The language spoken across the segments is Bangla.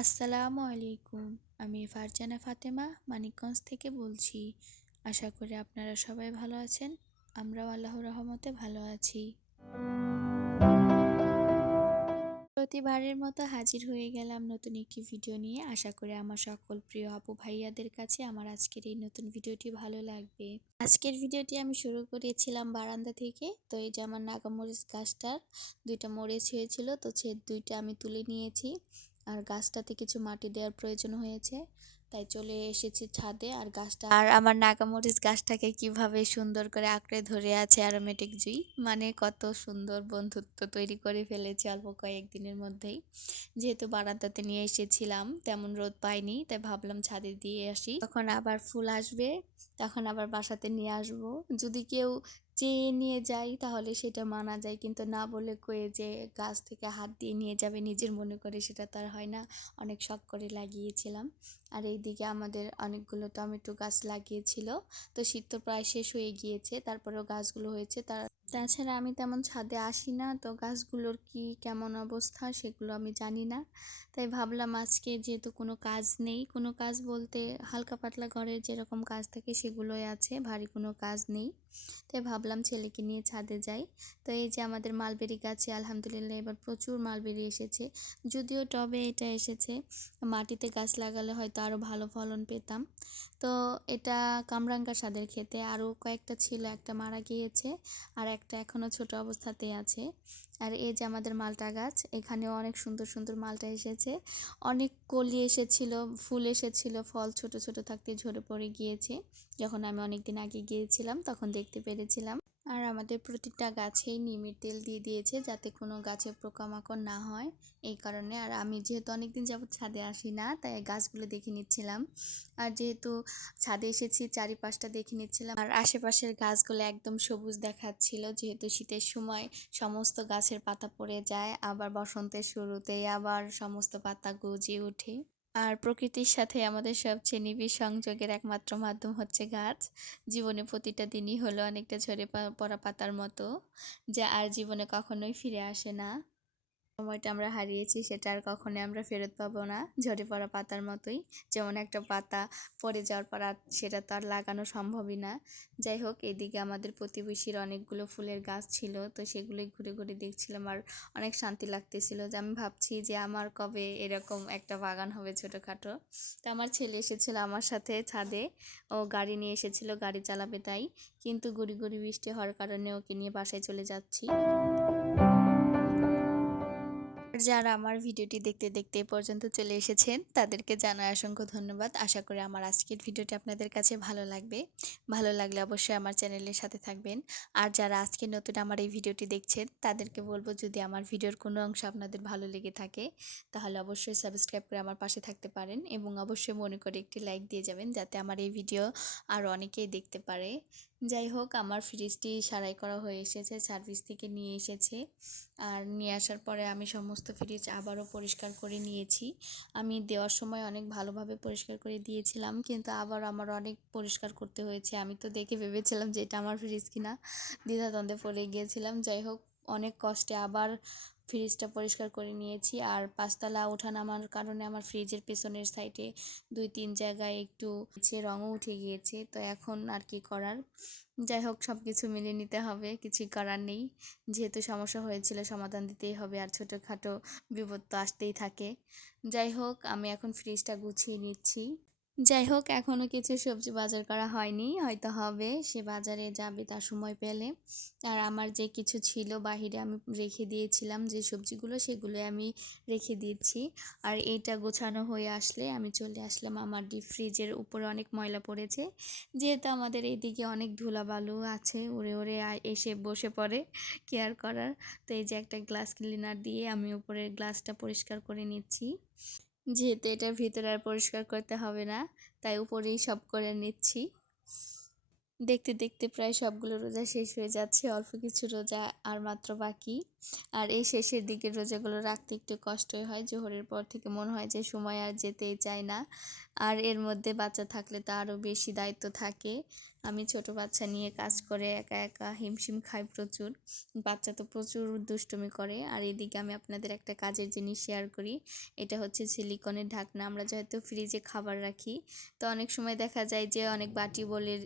আসসালামু আলাইকুম। আমি ফারজানা ফাতেমা মানিকগঞ্জ থেকে বলছি। আশা করি আপনারা সবাই ভালো আছেন। আমরাও আল্লাহর রহমতে ভালো আছি। প্রতিবারের মতো হাজির হয়ে গেলাম নতুন একটি ভিডিও নিয়ে। আশা করি আমার সকল প্রিয় আপু ভাইয়াদের কাছে আমার আজকের এই নতুন ভিডিওটি ভালো লাগবে। আজকের ভিডিওটি আমি শুরু করেছিলাম বারান্দা থেকে। তো এই যে আমার নাগামরিচ গাছটার 2টা মরিচ হয়েছিল, তো সে 2টা আমি তুলে নিয়েছি। আর গাছটাতে কিছু মাটি দেওয়ার প্রয়োজন হয়েছে, তাই চলে এসেছি ছাদে। আর আমার নাগামরিচ গাছটাকে কিভাবে সুন্দর করে আঁকড়ে ধরে আছে অ্যারোমেটিক জুঁই, মানে কত সুন্দর বন্ধুত্ব তৈরি করে ফেলেছে অল্প কয়েকদিনের মধ্যেই। যেহেতু বারান্দাতে নিয়ে এসেছিলাম, তেমন রোদ পাইনি, তাই ভাবলাম ছাদে দিয়ে আসি, তখন আবার ফুল আসবে, তখন আবার বাসাতে নিয়ে আসবো। যদি কেউ চেয়ে নিয়ে যাই তাহলে সেটা মানা যায়, কিন্তু না বলে কয়ে যে গাছ থেকে হাত দিয়ে নিয়ে যাবে নিজের মনে করে, সেটা তার হয় না। অনেক শখ করে লাগিয়েছিলাম। আর এইদিকে আমাদের অনেকগুলো টমেটো গাছ লাগিয়েছিল, তো শীত তো প্রায় শেষ হয়ে গিয়েছে, তারপরেও গাছগুলো হয়েছে। তাছাড়া আমি তেমন ছাদে আসি না, তো গাছগুলোর কি কেমন অবস্থা সেগুলো আমি জানি না। তাই ভাবলাম আজকে যেহেতু কোনো কাজ নেই, কোনো কাজ বলতে হালকা পাতলা ঘরের যেরকম কাজ থাকে সেগুলোই আছে, ভারী কোনো কাজ নেই, তাই ভাবলাম ছেলেকে নিয়ে ছাদে যাই। তো এই যে আমাদের মালবেরি গাছে আলহামদুলিল্লাহ এবার প্রচুর মালবেরি এসেছে। যদিও টবে এটা এসেছে, মাটিতে গাছ লাগালে হয়তো আরও ভালো ফলন পেতাম। তো এটা কামরাঙ্গা স্বাদের খেতে। আরও কয়েকটা ছিল, একটা মারা গিয়েছে আর একটা এখনও ছোট অবস্থাতেই আছে। আর এই যে আমাদের মালটা গাছ, এখানেও অনেক সুন্দর সুন্দর মালটা এসেছে। অনেক কলি এসেছিল, ফুল এসেছিল, ফল ছোট ছোট থাকতে ঝরে পড়ে গিয়েছে। যখন আমি অনেক দিন আগে গিয়েছিলাম তখন দেখতে পেরেছিলাম। আর আমাদের প্রতিটা গাছেই নিমের তেল দিয়ে দিয়েছে, যাতে কোনো গাছে পোকামাকড় না হয়, এই কারণে। আর আমি যেহেতু অনেকদিন যাবত ছাদে আসি না, তাই গাছগুলো দেখে নিচ্ছিলাম। আর যেহেতু ছাদে এসেছি চারিপাশটা দেখে নিচ্ছিলাম, আর আশেপাশের গাছগুলো একদম সবুজ দেখাচ্ছিল। যেহেতু শীতের সময় সমস্ত গাছের পাতা পড়ে যায়, আবার বসন্তের শুরুতেই আবার সমস্ত পাতা গজিয়ে ওঠে। আর প্রকৃতির সাথে আমাদের সবচেয়ে নিবিড় সংযোগের একমাত্র মাধ্যম হচ্ছে গাছ। জীবনে প্রতিটা দিনই হলো অনেকটা ঝরে পড়া পাতার মতো, যা আর জীবনে কখনোই ফিরে আসে না। সময়টা আমরা হারিয়েছি সেটা আর কখনোই আমরা ফেরত পাবো না, ঝরে পড়া পাতার মতোই। যেমন একটা পাতা পড়ে যাওয়ার পর আর সেটা তো আর লাগানো সম্ভবই না। যাই হোক, এদিকে আমাদের প্রতিবেশীর অনেকগুলো ফুলের গাছ ছিল, তো সেগুলোই ঘুরে ঘুরে দেখছিলাম আর অনেক শান্তি লাগতেছিল। যে আমি ভাবছি যে আমার কবে এরকম একটা বাগান হবে ছোটোখাটো। তো আমার ছেলে এসেছিল আমার সাথে ছাদে, ও গাড়ি নিয়ে এসেছিল, গাড়ি চালাবে তাই, কিন্তু গুড়ি গুড়ি বৃষ্টি হওয়ার কারণে ওকে নিয়ে বাসায় চলে যাচ্ছি। যারা আমার ভিডিওটি দেখতে দেখতে এ পর্যন্ত চলে এসেছেন তাদেরকে জানাই অসংখ্য ধন্যবাদ। আশা করি আমার আজকের ভিডিওটি আপনাদের কাছে ভালো লাগবে। ভালো লাগলে অবশ্যই আমার চ্যানেলের সাথে থাকবেন। আর যারা আজকে নতুন আমার এই ভিডিওটি দেখছেন তাদেরকে বলবো, যদি আমার ভিডিওর কোনো অংশ আপনাদের ভালো লেগে থাকে তাহলে অবশ্যই সাবস্ক্রাইব করে আমার পাশে থাকতে পারেন, এবং অবশ্যই মনে করে একটি লাইক দিয়ে যাবেন, যাতে আমার এই ভিডিও আরও অনেকেই দেখতে পারে। যাই হোক, আমার ফ্রিজটি সারাই করা হয়ে এসেছে, সার্ভিস থেকে নিয়ে এসেছে। আর নিয়ে আসার পরে আমি সমস্ত ফ্রিজ আবারও পরিষ্কার করে নিয়েছি। আমি দেওয়ার সময় অনেক ভালোভাবে পরিষ্কার করে দিয়েছিলাম, কিন্তু আবার আমার অনেক পরিষ্কার করতে হয়েছে। আমি তো দেখে ভেবেছিলাম যে এটা আমার ফ্রিজ কিনা, দ্বিধাদ্বন্দ্বে পড়ে গিয়েছিলাম। যাই হোক, অনেক কষ্টে আবার ফ্রিজটা পরিষ্কার করে নিয়েছি। আর 5তলা ওঠা নামার কারণে আমার ফ্রিজের পেছনের সাইডে 2-3 জায়গায় একটু রঙও উঠে গিয়েছে, তো এখন আর কি করার। যাই হোক, সব কিছু মিলিয়ে নিতে হবে, কিছুই করার নেই। যেহেতু সমস্যা হয়েছিল সমাধান দিতেই হবে, আর ছোটোখাটো বিপদ তো আসতেই থাকে। যাই হোক, আমি এখন ফ্রিজটা গুছিয়ে নিচ্ছি। যাই হোক, এখনও কিছু সবজি বাজার করা হয়নি, হয়তো হবে, সে বাজারে যাবে তার সময় পেলে। আর আমার যে কিছু ছিল বাহিরে আমি রেখে দিয়েছিলাম, যে সবজিগুলো সেগুলো আমি রেখে দিয়েছি। আর এইটা গোছানো হয়ে আসলে আমি চলে আসলাম। আমার ডিপ ফ্রিজের উপরে অনেক ময়লা পড়েছে, যেহেতু আমাদের এইদিকে অনেক ধুলাবালু আছে, উড়ে উড়ে এসে বসে পড়ে, কেয়ার করার। তো এই যে একটা গ্লাস ক্লিনার দিয়ে আমি উপরের গ্লাসটা পরিষ্কার করে নিচ্ছি। যেহেতু এটার ভিতরে আর পরিষ্কার করতে হবে না, তাই উপরেই সব করে নিচ্ছি। দেখতে দেখতে প্রায় সবগুলো রোজা শেষ হয়ে যাচ্ছে, অল্প কিছু রোজা আর মাত্র বাকি। আর এই শেষের দিকের রোজাগুলো রাখতে একটু কষ্টই হয়, জোহরের পর থেকে মনে হয় যে সময় আর যেতেই চায় না। আর এর মধ্যে বাচ্চা থাকলে তো আরও বেশি দায়িত্ব থাকে। আমি ছোট বাচ্চা নিয়ে কাজ করে একা একা হিমশিম খাই প্রচুর। বাচ্চা তো প্রচুর দুষ্টুমি করে। আর এদিকে আমি আপনাদের একটা কাজের জিনিস শেয়ার করি। এটা হচ্ছে সিলিকনের ঢাকনা। আমরা যেহেতু ফ্রিজে খাবার রাখি, তো অনেক সময় দেখা যায় যে অনেক বাটি বলের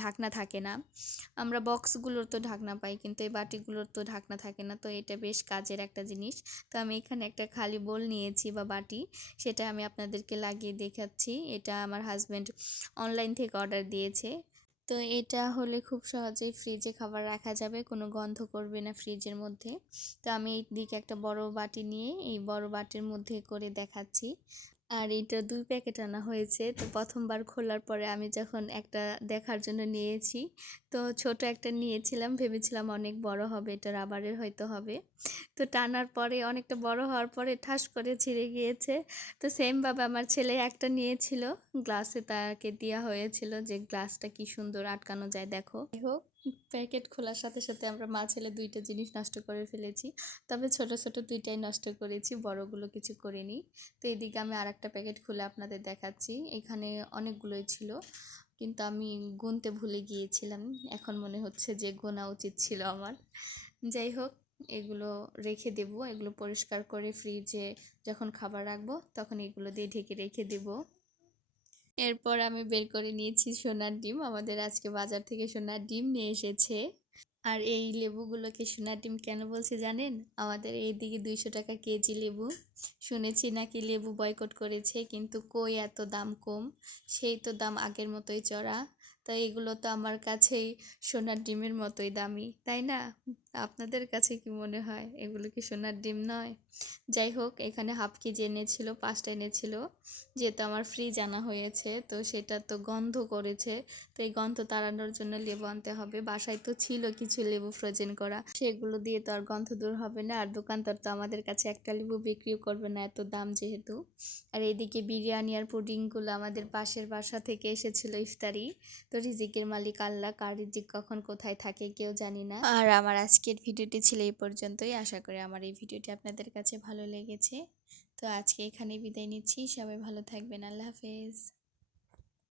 ঢাকনা থাকে না। আমরা বক্সগুলোর তো ঢাকনা পাই, কিন্তু এই বাটিগুলোর তো ঢাকনা থাকে না। তো এটা বেশ কাজের একটা জিনিস। তো আমি এখানে একটা খালি বোল নিয়েছি বা বাটি, সেটা আমি আপনাদেরকে লাগিয়ে দেখাচ্ছি। এটা আমার হাজব্যান্ড অনলাইন থেকে অর্ডার দিয়েছে। তো এটা হলে খুব সহজেই ফ্রিজে খাবার রাখা যাবে, কোনো গন্ধ করবে না ফ্রিজের মধ্যে। তো আমি এই দিকে একটা বড় বাটি নিয়ে এই বড় বাটির মধ্যে করে দেখাচ্ছি। আর এটা 2 প্যাকেট আনা হয়েছে। তো প্রথমবার খোলার পরে আমি যখন একটা দেখার জন্য নিয়েছি, তো ছোট একটা নিয়েছিলাম, ভেবেছিলাম অনেক বড় হবে, এটা রাবারের হয়তো হবে। তো টানার পরে অনেকটা বড় হওয়ার পরে ঠাস করে ছিঁড়ে গিয়েছে। তো সেমভাবে আমার ছেলে একটা নিয়েছিল, গ্লাসে তাকে দেওয়া হয়েছিল যে গ্লাসটা কি সুন্দর আটকানো যায় দেখো। যাই হোক, প্যাকেট খোলার সাথে সাথে আমরা মা ছেলে 2টা জিনিস নষ্ট করে ফেলেছি। তবে ছোট ছোট 2টাই নষ্ট করেছি, বড়গুলো কিছু করিনি। তো এদিকে আমি আরেকটা প্যাকেট খুলে আপনাদের দেখাচ্ছি। এখানে অনেকগুলোই ছিল, কিন্তু আমি গুনতে ভুলে গিয়েছিলাম। এখন মনে হচ্ছে যে গোনা উচিত ছিল আমার। যাই হোক, এগুলো রেখে দেব। এগুলো পরিষ্কার করে ফ্রিজে যখন খাবার রাখবো তখন এগুলো দিয়ে ঢেকে রেখে দেব। এরপর আমি বের করে নিয়েছি সোনার ডিম। আমাদের আজকে বাজার থেকে সোনার ডিম নিয়ে এসেছে। আর এই লেবুগুলোকে সোনার ডিম কেন বলছি জানেন? আমাদের এইদিকে 200 টাকা কেজি লেবু। শুনেছি নাকি লেবু বয়কট করেছে, কিন্তু কই এত দাম কম, সেই তো দাম আগের মতোই চড়া। তাই এগুলো তো আমার কাছেই সোনার ডিমের মতোই দামি, তাই না? আপনাদের কাছে কি মনে হয় এগুলো কি সোনার ডিম নয়? যাই হোক, এখানে হাফ কেজি এনেছিল, 5টা এনেছিল। যেহেতু আমার ফ্রিজ আনা হয়েছে, তো সেটা তো গন্ধ করেছে। তো এই গন্ধ তাড়ানোর জন্য লেবু আনতে হবে। বাসায় তো ছিল কিছু লেবু ফ্রোজেন করা, সেগুলো দিয়ে তো আর গন্ধ দূর হবে না। আর দোকানদার তো আমাদের কাছে একটা লেবু বিক্রিও করবে না, এত দাম যেহেতু। আর এইদিকে বিরিয়ানি আর পুডিংগুলো আমাদের পাশের বাসা থেকে এসেছিল ইফতারি। তো রিজিকের মালিক আল্লাহ, কার রিজিক কখন কোথায় থাকে কেউ জানি না। আর আমার আজকের ভিডিওটি ছিল এই পর্যন্তই। আশা করি আমার এই ভিডিওটি আপনাদের কাছে ভালো লেগেছে। তো আজকে এখানেই বিদায় নিচ্ছি। সবাই ভালো থাকবেন। আল্লাহ হাফেজ।